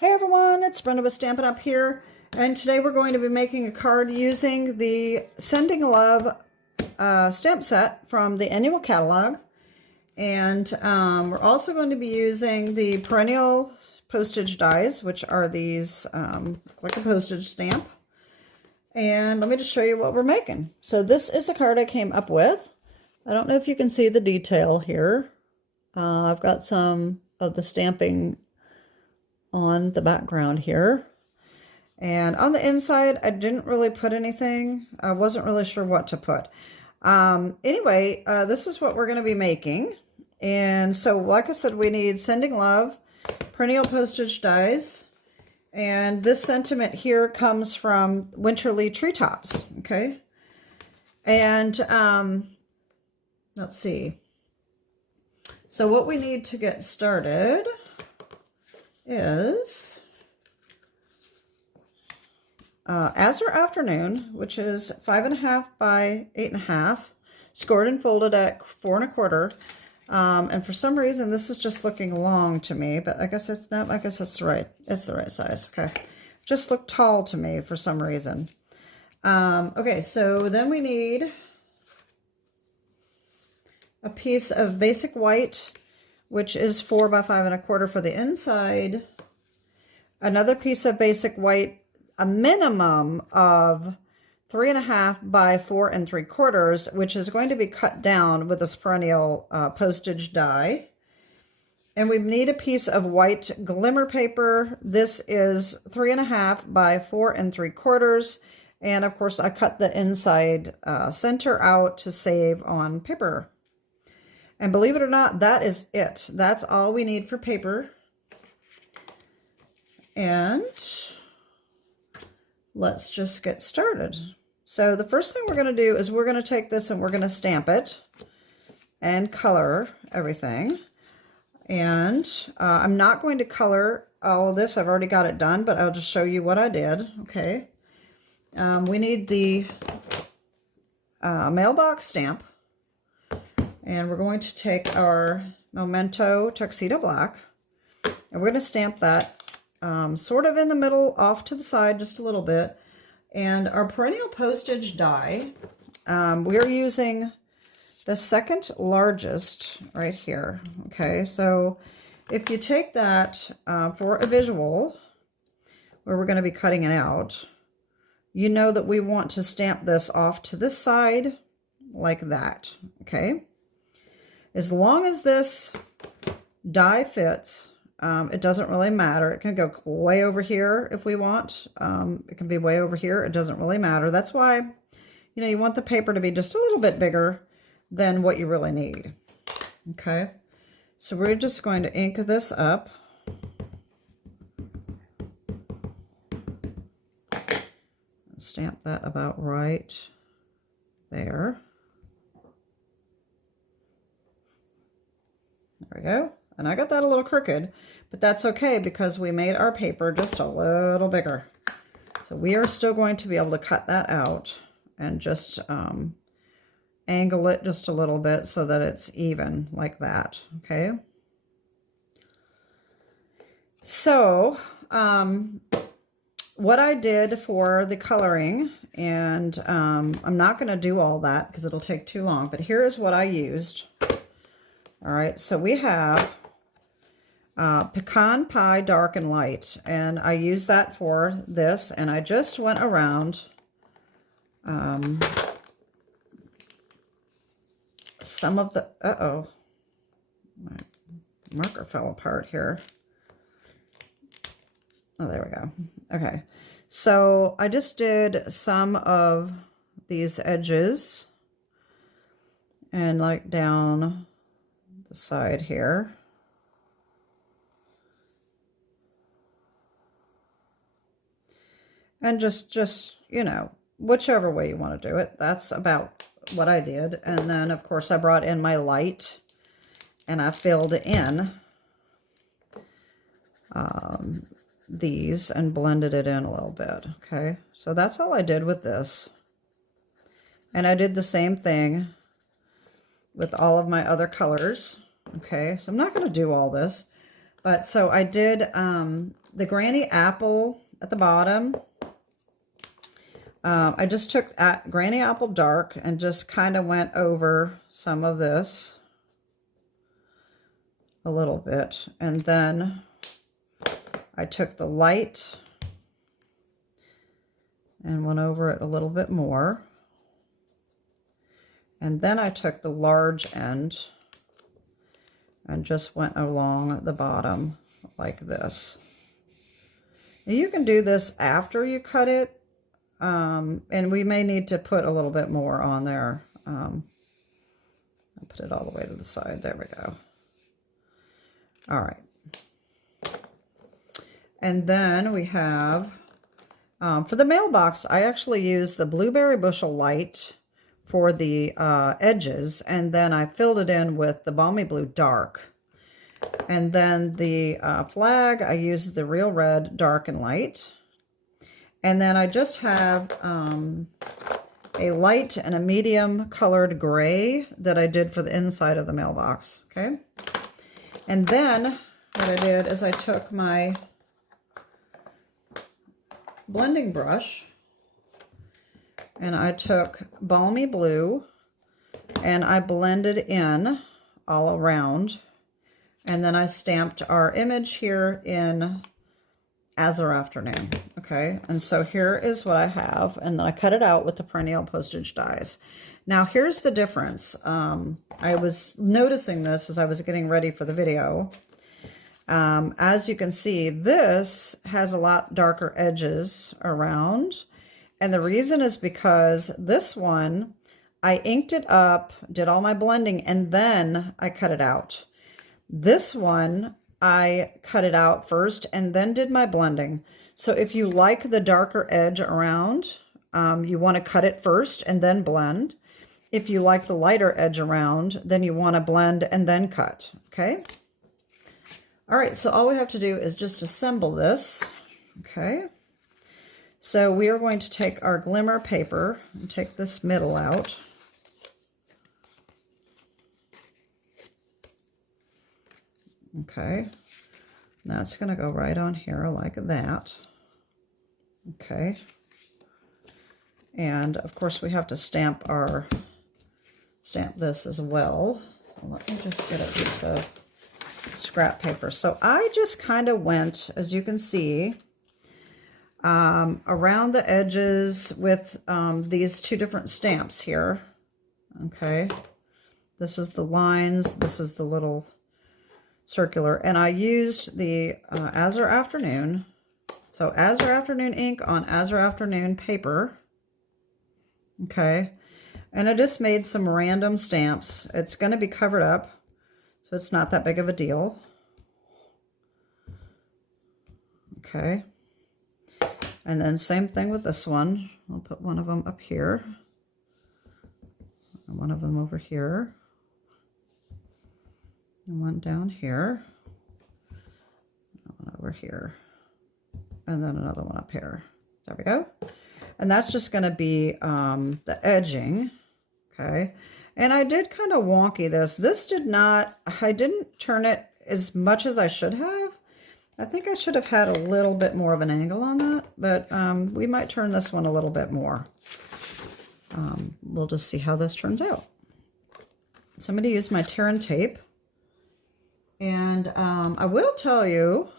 Hey everyone, it's Brenda with Stampin' Up! Here, and today we're going to be making a card using the Sending Love stamp set from the annual catalog. And we're also going to be using the perennial postage dies, which are these like a postage stamp. And let me just show you what we're making. So this is the card I came up with. I don't know if you can see the detail here. I've got some of the stamping on the background here. And on the inside, I didn't really put anything. I wasn't really sure what to put. Anyway, this is what we're going to be making. And so, like I said, we need Sending Love, perennial postage dies. And this sentiment here comes from Winterly Treetops, okay? And let's see. So what we need to get started is Azure Afternoon, which is 5.5 by 8.5, scored and folded at 4 1/4. And for some reason, this is just looking long to me, but I guess it's not. I guess it's right. It's the right size. Okay, just looked tall to me for some reason. Okay, so then we need a piece of basic white, which is 4 by 5 1/4 for the inside. Another piece of basic white, a minimum of 3.5 by 4 3/4, which is going to be cut down with this perennial postage die. And we need a piece of white glimmer paper. This is 3.5 by 4 3/4. And of course, I cut the inside center out to save on paper. And believe it or not, that is it. That's all we need for paper. And let's just get started. So the first thing we're going to do is we're going to take this and we're going to stamp it and color everything. And I'm not going to color all of this. I've already got it done, but I'll just show you what I did. Okay. We need the mailbox stamp. And we're going to take our Memento Tuxedo Black, and we're going to stamp that sort of in the middle, off to the side just a little bit. And our perennial postage die, we're using the second largest right here. Okay, so if you take that for a visual, where we're going to be cutting it out, you know that we want to stamp this off to this side like that, okay? As long as this die fits, it doesn't really matter. It can go way over here if we want. It can be way over here. It doesn't really matter. That's why, you know, you want the paper to be just a little bit bigger than what you really need. Okay, so we're just going to ink this up. Stamp that about right there. There we go. And I got that a little crooked, but that's okay because we made our paper just a little bigger. So we are still going to be able to cut that out and just angle it just a little bit so that it's even like that, okay? So what I did for the coloring, and I'm not going to do all that because it'll take too long, but here is what I used. All right, so we have Pecan Pie Dark and Light, and I used that for this, and I just went around some of the, my marker fell apart here. Oh, there we go. Okay, so I just did some of these edges and like down the side here. And just you know, whichever way you want to do it. That's about what I did. And then of course I brought in my light and I filled in these and blended it in a little bit. Okay, so that's all I did with this. And I did the same thing with all of my other colors. Okay, so I'm not going to do all this, but so I did the Granny Apple at the bottom. I just took Granny Apple Dark and just kind of went over some of this a little bit. And then I took the light and went over it a little bit more. And then I took the large end and just went along the bottom like this. And you can do this after you cut it. And we may need to put a little bit more on there. I'll put it all the way to the side. There we go. All right. And then we have, for the mailbox, I actually use the Blueberry Bushel Light for the edges, and then I filled it in with the Balmy Blue Dark. And then the flag, I used the Real Red Dark and Light. And then I just have a light and a medium colored gray that I did for the inside of the mailbox, okay? And then what I did is I took my blending brush and I took Balmy Blue and I blended in all around. And then I stamped our image here in Azure Afternoon, okay? And so here is what I have, and then I cut it out with the perennial postage dies. Now here's the difference. I was noticing this as I was getting ready for the video. As you can see, this has a lot darker edges around, and the reason is because this one, I inked it up, did all my blending, and then I cut it out. This one, I cut it out first and then did my blending. So if you like the darker edge around, you want to cut it first and then blend. If you like the lighter edge around, then you want to blend and then cut, okay? All right, so all we have to do is just assemble this, okay? So we are going to take our glimmer paper and take this middle out. Okay, that's going to go right on here like that. Okay, and of course we have to stamp this as well. So let me just get a piece of scrap paper. So I just kind of went, as you can see, around the edges with these two different stamps here. Okay, this is the lines, this is the little circular, and I used the Azure Afternoon. So Azure Afternoon ink on Azure Afternoon paper. Okay, and I just made some random stamps. It's going to be covered up, so it's not that big of a deal. Okay, and then same thing with this one. I'll put one of them up here, and one of them over here. And one down here, one over here, and then another one up here. There we go. And that's just going to be the edging, okay? And I did kind of wonky this. This did not, I didn't turn it as much as I should have. I think I should have had a little bit more of an angle on that, but we might turn this one a little bit more. We'll just see how this turns out. So I'm going to use my tear and tape. And I will tell you,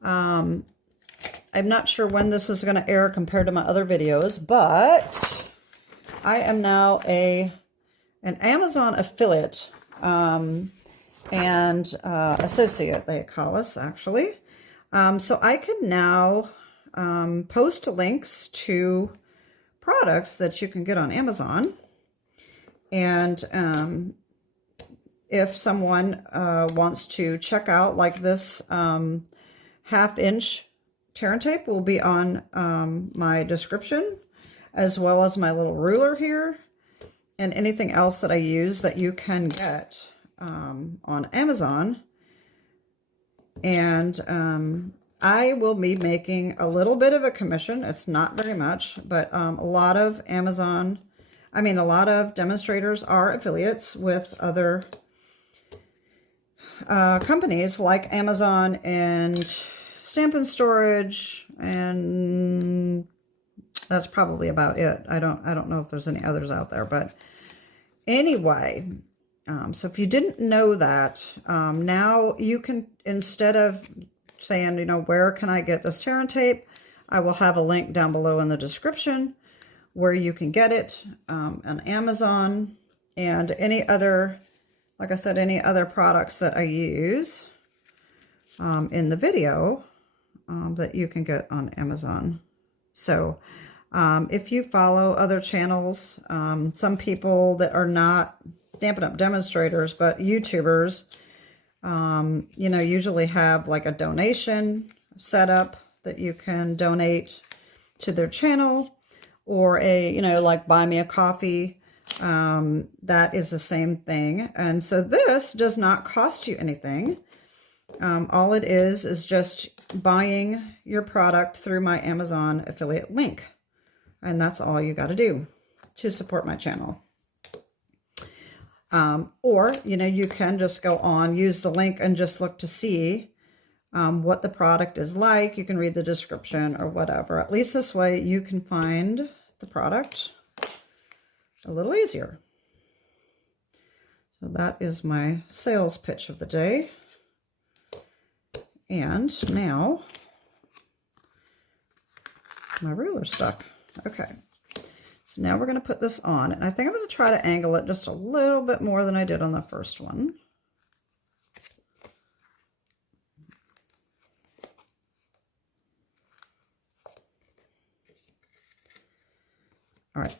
I'm not sure when this is going to air compared to my other videos, but I am now an Amazon affiliate and associate, they call us actually. So I can now post links to products that you can get on Amazon. And if someone wants to check out, like this 1/2-inch tear and tape will be on my description, as well as my little ruler here, and anything else that I use that you can get on Amazon. And I will be making a little bit of a commission. It's not very much, but a lot of a lot of demonstrators are affiliates with other companies like Amazon and Stampin' Storage, and that's probably about it. I don't know if there's any others out there, but anyway, so if you didn't know that, now you can, instead of saying, you know, where can I get this tear and tape, I will have a link down below in the description where you can get it on Amazon and any other, like I said, any other products that I use in the video that you can get on Amazon. So if you follow other channels, some people that are not Stampin' Up! Demonstrators, but YouTubers, you know, usually have like a donation set up that you can donate to their channel, or a, you know, like buy me a coffee. That is the same thing. And so this does not cost you anything. All it is just buying your product through my Amazon affiliate link. And that's all you got to do to support my channel. Or, you know, you can just go on, use the link and just look to see what the product is like. You can read the description or whatever. At least this way you can find the product a little easier. So that is my sales pitch of the day. And now my ruler's stuck. Okay. So now we're going to put this on, and I think I'm going to try to angle it just a little bit more than I did on the first one. All right,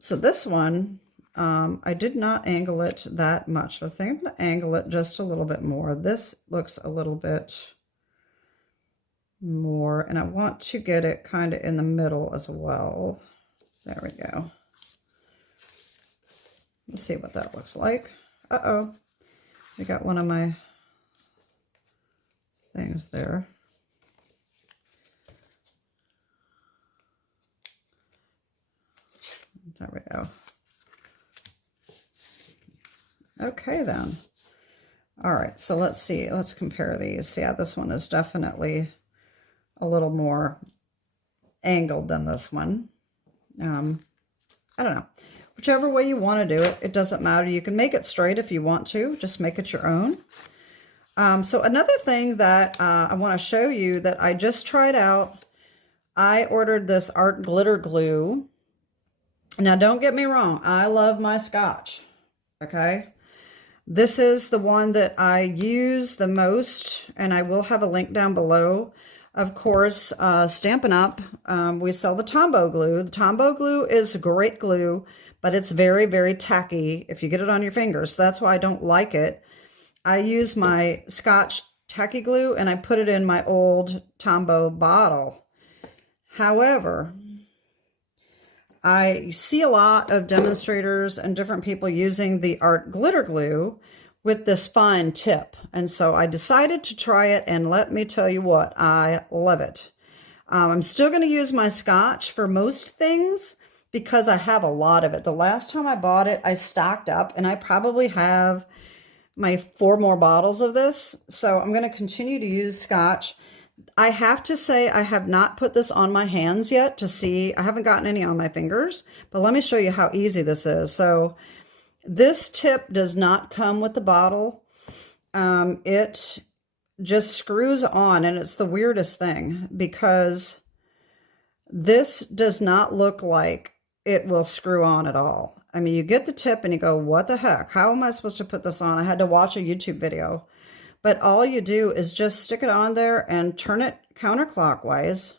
so this one, I did not angle it that much. So I think I'm going to angle it just a little bit more. This looks a little bit more, and I want to get it kind of in the middle as well. There we go. Let's see what that looks like. Uh-oh, I got one of my things there. There we go. Okay then. All right, so let's see. Let's compare these. Yeah, this one is definitely a little more angled than this one. I don't know. Whichever way you want to do it, it doesn't matter. You can make it straight if you want to. Just make it your own. So another thing that I want to show you that I just tried out, I ordered this art glitter glue. Now, don't get me wrong. I love my Scotch. Okay. This is the one that I use the most, and I will have a link down below. Of course, Stampin' Up, we sell the Tombow glue. The Tombow glue is great glue, but it's very, very tacky if you get it on your fingers. So that's why I don't like it. I use my Scotch tacky glue, and I put it in my old Tombow bottle. However, I see a lot of demonstrators and different people using the art glitter glue with this fine tip. And so I decided to try it, and let me tell you what, I love it. I'm still going to use my Scotch for most things because I have a lot of it. The last time I bought it, I stocked up, and I probably have my 4 more bottles of this. So I'm going to continue to use Scotch. I have to say I have not put this on my hands yet to see. I haven't gotten any on my fingers, but let me show you how easy this is. So this tip does not come with the bottle. It just screws on, and it's the weirdest thing because this does not look like it will screw on at all. I mean, you get the tip and you go, what the heck? How am I supposed to put this on? I had to watch a YouTube video. But all you do is just stick it on there and turn it counterclockwise,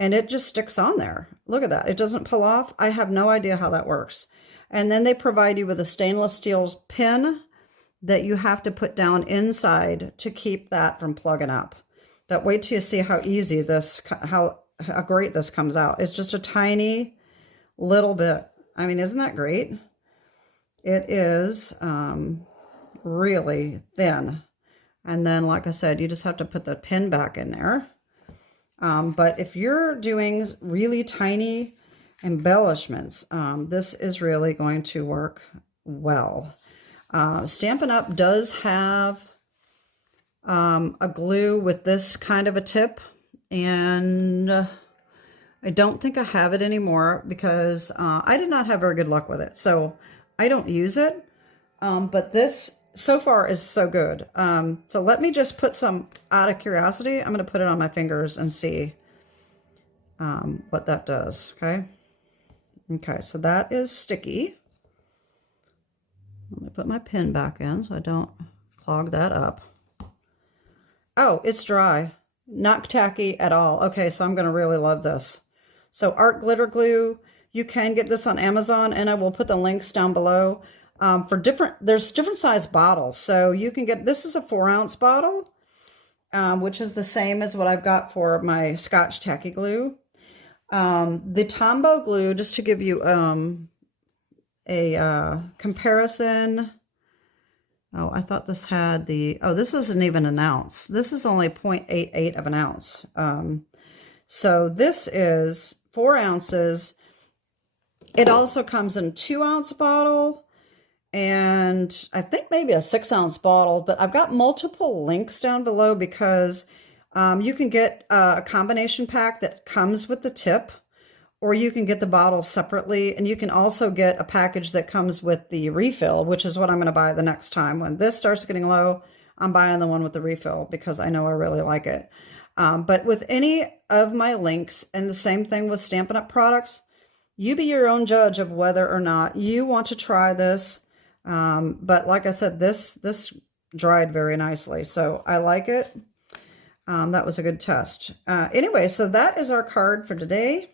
and it just sticks on there. Look at that. It doesn't pull off. I have no idea how that works. And then they provide you with a stainless steel pin that you have to put down inside to keep that from plugging up. But wait till you see how easy this, how great this comes out. It's just a tiny little bit. I mean, isn't that great? It is really thin. And then, like I said, you just have to put the pin back in there. But if you're doing really tiny embellishments, this is really going to work well. Stampin' Up! Does have a glue with this kind of a tip, and I don't think I have it anymore because I did not have very good luck with it, so I don't use it. But this so far is so good. So let me just put some, out of curiosity, I'm going to put it on my fingers and see what that does. Okay, so that is sticky. Let me put my pen back in so I don't clog that up. Oh, it's dry. Not tacky at all. Okay, so I'm going to really love this. So art glitter glue, you can get this on Amazon, and I will put the links down below. There's different size bottles. So you can get, this is a 4-ounce bottle, which is the same as what I've got for my Scotch tacky glue. The Tombow glue, just to give you a comparison. Oh, I thought this had the, oh, this isn't even an ounce. This is only 0.88 of an ounce. So this is 4 ounces. It also comes in a 2-ounce bottle, and I think maybe a 6-ounce bottle, but I've got multiple links down below because you can get a combination pack that comes with the tip, or you can get the bottle separately, and you can also get a package that comes with the refill, which is what I'm going to buy the next time. When this starts getting low, I'm buying the one with the refill because I know I really like it. But with any of my links, and the same thing with Stampin' Up! Products, you be your own judge of whether or not you want to try this. But like I said, this dried very nicely, so I like it. That was a good test. Anyway, so that is our card for today.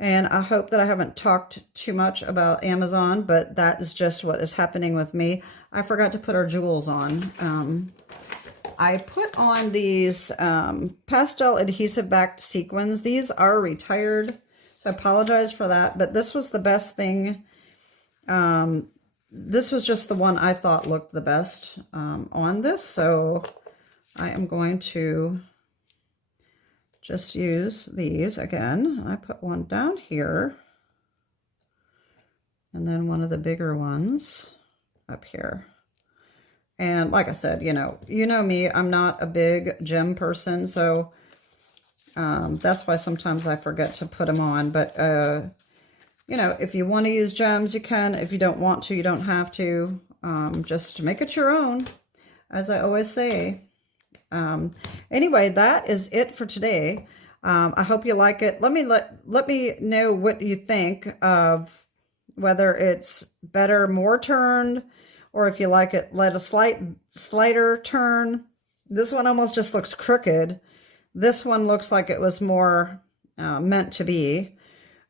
And I hope that I haven't talked too much about Amazon, but that is just what is happening with me. I forgot to put our jewels on. I put on these pastel adhesive backed sequins. These are retired, so I apologize for that, but this was the best thing. This was just the one I thought looked the best on this, so I am going to just use these again. I put one down here, and then one of the bigger ones up here. And like I said, you know me, I'm not a big gem person, so that's why sometimes I forget to put them on. But, you know, if you want to use gems, you can. If you don't want to, you don't have to. Just make it your own, as I always say. Anyway, that is it for today. I hope you like it. Let me know what you think of whether it's better, more turned, or if you like it, let a slighter turn. This one almost just looks crooked. This one looks like it was more meant to be.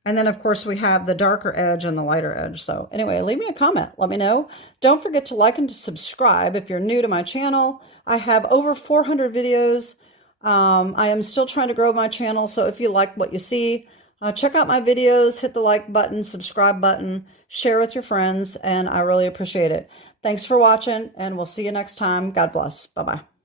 And then, of course, we have the darker edge and the lighter edge. So anyway, leave me a comment. Let me know. Don't forget to like and to subscribe if you're new to my channel. I have over 400 videos. I am still trying to grow my channel. So if you like what you see, check out my videos, hit the like button, subscribe button, share with your friends, and I really appreciate it. Thanks for watching, and we'll see you next time. God bless. Bye-bye.